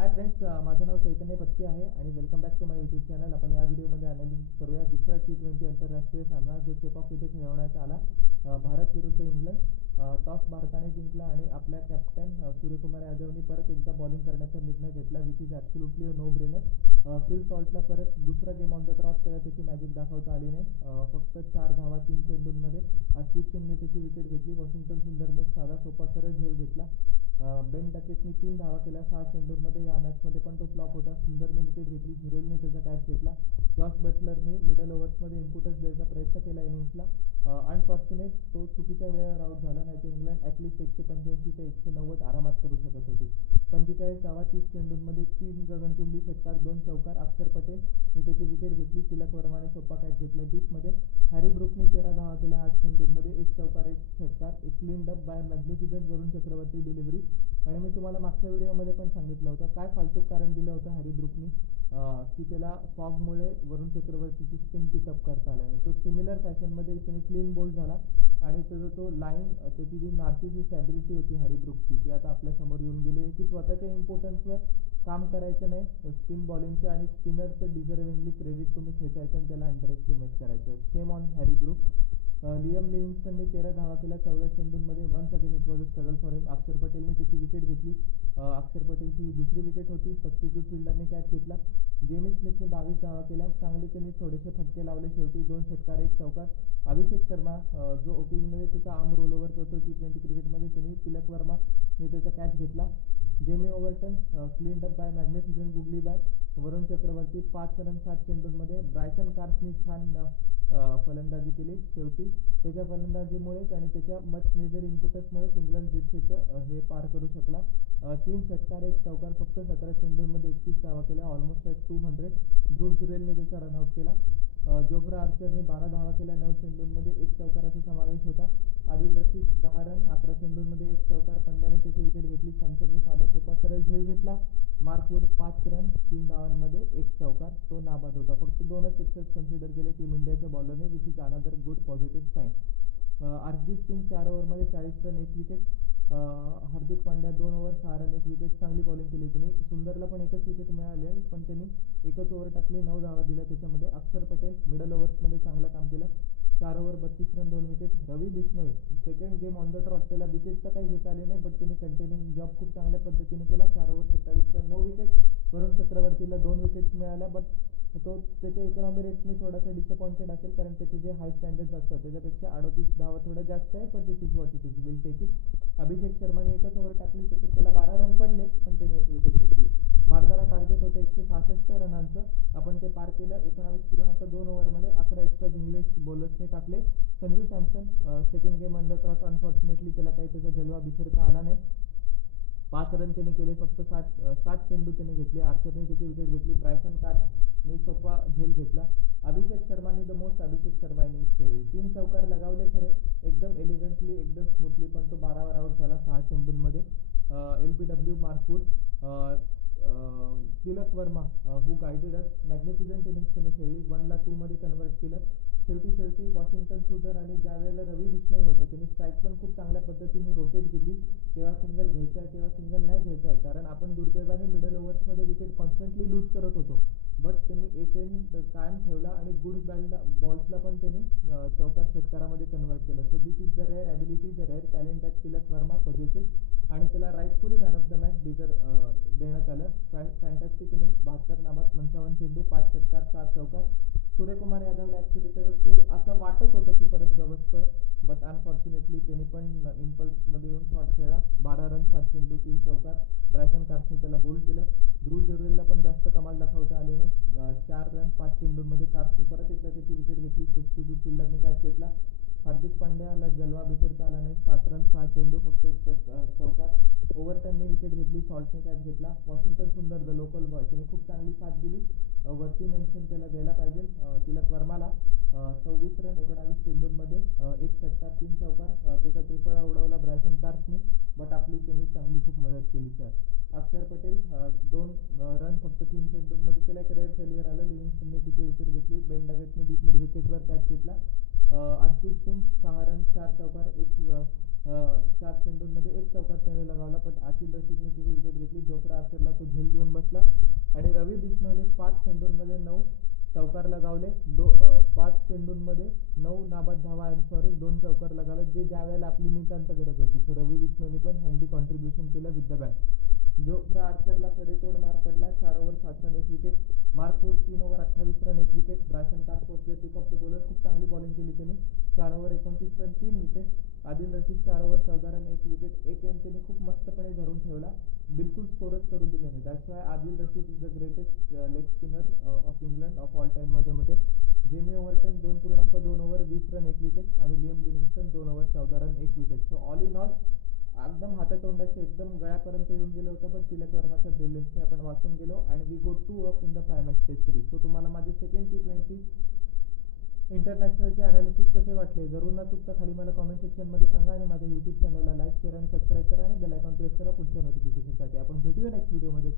Hi friends, माझं नाव चैतन्य पत्की आहे आणि welcome back to my YouTube channel. आपण या व्हिडिओमध्ये अनालिसिस करूया दुसरा T20 आंतरराष्ट्रीय सामना जो चेपॉक येथे खेळवण्यात आला. भारत विरुद्ध इंग्लंड. टॉस भारताने जिंकला आणि आपल्या कॅप्टन सूर्यकुमार यादवने परत एकदा बॉलिंग करण्याचा निर्णय घेतला, which is absolutely no brainer. Phil सॉल्टला परत दुसरा गेम ऑन द ट्रॉट त्याला त्याची मॅजिक दाखवता आली नाही. फक्त 4 धावा 3 चेंडूंमध्ये. हरदीप सिंगने त्याची विकेट घेतली. वॉशिंग्टन सुंदरने एक साधा सोपा सरळ झेल घेतला. बेन डकेटने 3 धावा केल्या 6 चेंडूंमध्ये. या मॅचमध्ये पण तो फ्लॉप होता. सुंदरने विकेट घेतली. झुरेलने त्याचा कॅच घेतला. जॉस बटलरने मिडल ओव्हर्समध्ये इम्पुटस द्यायचा प्रयत्न केला इनिंग्सला. अनफॉर्च्युनेट तो चुकीच्या वेळेवर आउट झाला, नाही तर इंग्लंड ॲटलिस्ट 185 ते 190 आरामात करू शकत होती. 45 धावा 30 चेंडूंमध्ये. 3 गगनचुंबी षटकार, 2 चौकार. अक्षर पटेलने त्याची विकेट घेतली. तिलक वर्माने सोपा कॅच घेतला डीपमध्ये. हॅरी ब्रुकने 13 धावा केल्या 8 चेंडूंमध्ये. 1 चौकार 1 षटकार. एक clean up by magnificent Varun Chakravarthy delivery. आणि मी तुम्हाला मागच्या व्हिडिओमध्ये पण सांगितलं होतं काय फालतू कारण दिलं होतं हॅरी ब्रुकनी, की त्याला फॉगमुळे वरुण चक्रवर्तीची स्पिन पिकअप करता आला नाही. तो सिमिलर फॅशनमध्ये त्याने क्लीन बोल्ड झाला आणि त्याचा तो लाईन, त्याची जी नार्सिसिस्ट ॲबिलिटी होती हॅरी ब्रुकची, ती आता आपल्यासमोर येऊन गेली आहे की स्वतःच्या इम्पॉर्टन्सवर काम करायचं नाही, स्पिन बॉलिंगचं आणि स्पिनरचं डिझर्विंगली क्रेडिट तुम्ही खेचायचं आणि त्याला अंडर एस्टिमेट करायचं. Shame on Harry Brook. Liam लिव्हिंगस्टनने 13 धावा केल्या 14 चेंडूंमध्ये. Once again it was a struggle for him. Akshar पटेलने त्याची विकेट घेतली. अक्षर पटेलची दुसरी विकेट होती. सबस्टिट्यूट फिल्डरने कॅच घेतला. जेमी स्मिथने 22 धावा केल्या. चांगले त्यांनी थोडेसे फटके लावले शेवटी. 2 षटकार 1 चौकार. अभिषेक शर्मा, जो ओकेजनली त्याचा आर्म रोल ओव्हर करतो T20 क्रिकेटमध्ये, त्यांनी तिलक वर्माने त्याचा कॅच घेतला. Jamie Overton cleaned up by magnificent googly back. Varun Chakravarthy 5 run 7 चेंडूंमध्ये. ब्रायसन कार्सने छान फलंदाजी केली. शेवटी त्याच्या फलंदाजीमुळेच आणि त्याच्या मच नेडेड इम्पुटसमुळेच इंग्लंड 150चं हे पार करू शकला. 3 षटकार 1 चौकार. फक्त 17 चेंडूंमध्ये 31 धावा केल्या, ऑलमोस्ट ॲट 200. ध्रुव जुरेलने त्याचा रनआउट केला. जोफ्रा आर्चरने 12 धावा केल्या 9 चेंडूंमध्ये. 1 चौकाराचा समावेश होता. आदिल रशीद 10 रन 11 चेंडूंमध्ये 1 चौकार. पंड्याने त्याची विकेट घेतली. सॅमसनने साधा सोपा सरळ झेल घेतला. मार्क वुड 5 रन 3 धावांमध्ये 1 चौकार. तो नाबाद होता. फक्त 2च सिक्सर्स कन्सिडर केले टीम इंडियाच्या बॉलरने, which is another good positive sign. Hardeep Singh 4 ओव्हरमध्ये 40 run 1 wicket. Hardik Pandya 2 over 6 run 1 wicket. चांगली बॉलिंग केली त्यांनी. सुंदरला पण एकच विकेट मिळाली आहे, पण त्यांनी एकच ओव्हर टाकली, 9 धावा दिल्या त्याच्यामध्ये. अक्षर पटेल मिडल ओव्हर्समध्ये चांगलं काम केलं. 4 over 32 run 2 wicket. Ravi Bishnoi second game on the trot. त्याला विकेट तर काही घेता आली नाही, बट त्यांनी कंटेनिंग जॉब खूप चांगल्या पद्धतीने केला. 4 ओव्हर 27 रन 9 विकेट. वरुण चक्रवर्तीला 2 विकेट्स मिळाल्या, बट तो त्याच्या इकॉनॉमी रेटने थोडासा डिसअपॉइंटेड असेल, कारण त्याचे जे हाय स्टँडर्ड्स असतात त्याच्यापेक्षा 38 धावा थोड्या जास्त आहे, but it is what it is, will take it. Abhishek शर्माने एकच ओव्हर टाकली, त्याच्यात त्याला 12 रन पडले, पण त्याने 1 विकेट घेतली. भारताला टार्गेट होतं 166 रनांचं. आपण ते पार केलं 19.2 ओव्हरमध्ये. 11 एक्स्ट्राज इंग्लिश बॉलर्सने टाकले. Sanju Samson second game on the trout. Unfortunately त्याला काही त्याचा जलवा बिखरता आला नाही. 5 रन त्याने केले. फक्त 7 चेंडू त्याने घेतले. आर्चरने त्याची विकेट घेतली. ब्रायसन कार्सने सोपा झेल घेतला. अभिषेक शर्माने the most Abhishek Sharma innings खेळली. 3 चौकार लगावले खरे, एकदम एलिगंटली, एकदम स्मूथली, पण तो 12वर आउट झाला 6 चेंडूंमध्ये. LBW Mark Wood. Tilak Varma who guided us, magnificent innings त्याने खेळली. 1ला 2 मध्ये कन्वर्ट केलं. शेवटी वॉशिंग्टन सुंदर आणि ज्या वेळेला रवी बिश्नोई होतं त्यांनी स्ट्राईक पण खूप चांगल्या पद्धतीने रोटेट केली. केव्हा सिंगल घ्यायचा आहे, केव्हा सिंगल नाही घ्यायचा आहे, कारण आपण दुर्दैवाने मिडल ओव्हर्समध्ये विकेट कॉन्स्टंटली लूज करत होतो, बट त्यांनी एक एंड कायम ठेवला आणि गुड बॉल्सला पण त्यांनी चौकार षटकारामध्ये कन्वर्ट केलं. So this is the rare ability, the rare talent that Tilak Varma possesses, आणि त्याला rightfully man of the match देण्यात आलं. Fantastic innings. 72 नाबाद 55 चेंडू 5 षटकार 7 चौकार. सूर्यकुमार यादवला ॲक्च्युली त्याचा सूर असं वाटत होतं की परत गवसतोय, बट अनफॉर्च्युनेटली त्यांनी पण इम्पल्समध्ये येऊन शॉट खेळला. 12 रन 7 चेंडू 3 चौकार. ब्रायसन कार्सने त्याला बोल्ड केलं. ध्रुव जुरेलला पण जास्त कमाल दाखवता आले नाही. 4 रन 5 चेंडूंमध्ये. कार्सने परत एकदा त्याची विकेट घेतली. सबस्टिट्यूट फिल्डरने कॅच घेतला. हार्दिक पांड्याला जलवा बिखरता आला नाही. 7 रन 6 चेंडू फक्त 1 चौकार. ओव्हरटनने विकेट घेतली. सॉल्टने कॅच घेतला. वॉशिंग्टन सुंदर द लोकल बॉय त्याने खूप चांगली साथ दिली. वरती मेन्शन त्याला द्यायला पाहिजे तिलक वर्माला. 26 रन 19 चेंडूंमध्ये 1 षटकार 3 चौकार. त्याचा त्रिफळा उडवला ब्रायसन कार्सने, बट आपली त्यांनी चांगली खूप मदत केली सर. अक्षर पटेल 2 रन फक्त 3 चेंडूंमध्ये. त्याला एक रेअर फेल्युअर आलं. लिव्हिंगस्टनने तिची विकेट घेतली. बेन डकेटने डीप मिड विकेटवर कॅच घेतला. अर्शदीप सिंग 6 रन 4 चौकार 1 4 चेंडूंमध्ये 1 चौकार त्याने लगावला, पण आदिल रशीदने तिची विकेट घेतली. जोफ्रा आर्चरला तो झेल देऊन बसला आणि रवी बिश्नोईने 5 चेंडूंमध्ये 9 चौकार लगावले. 5 चेंडूंमध्ये 9 नाबाद धावा, दोन चौकार लगावले, जे ज्या वेळेला आपली नितांत गरज होती. सो रवी बिश्नोईने पण हँडी कॉन्ट्रीब्युशन केलं विथ द बॅट. जोफ्रा आर्चरला सडेतोड मार पडला. 4 over 7 run 1 wicket. Mark Wood 3 over 28 run 1 wicket. Brydon कास्पोर्टचे पिक ऑफ द बॉलर, खूप चांगली बॉलिंग केली त्यांनी. 4 over 29 run 3 wicket. Adil Rashid 4 over 14 run 1 wicket. एक एंड त्याने खूप मस्तपणे धरून ठेवला, बिलकुल स्कोरच करू दिले नाही. That's why Adil Rashid is the greatest leg spinner of England of all time माझ्या मते. जेमी ओव्हरटन 2.2 ओव्हर 20 रन 1 विकेट आणि Liem Livingstone 2 over 14 run 1 wicket. So all in all एकदम हातातोंडाशी एकदम गळ्यापर्यंत येऊन गेलं होतं, पण तिलक वर्माच्या ब्रिलियन्सने आपण वाचून गेलो आणि we go 2 up in the 5 match test series. So तुम्हाला माझे सेकंड T20 इंटरनॅशनलचे अनालिसिस कसे वाटले जरूर न चुकता खाली मला कॉमेंट सेक्शनमध्ये सांगा आणि माझ्या यूट्यूब चॅनलला लाईक, शेअर आणि सबस्क्राईब करा आणि बेल आयकॉन प्रेस करा पुढच्या नोटिफिकेशनसाठी. आपण भेटूया नेक्स्ट व्हिडिओमध्ये.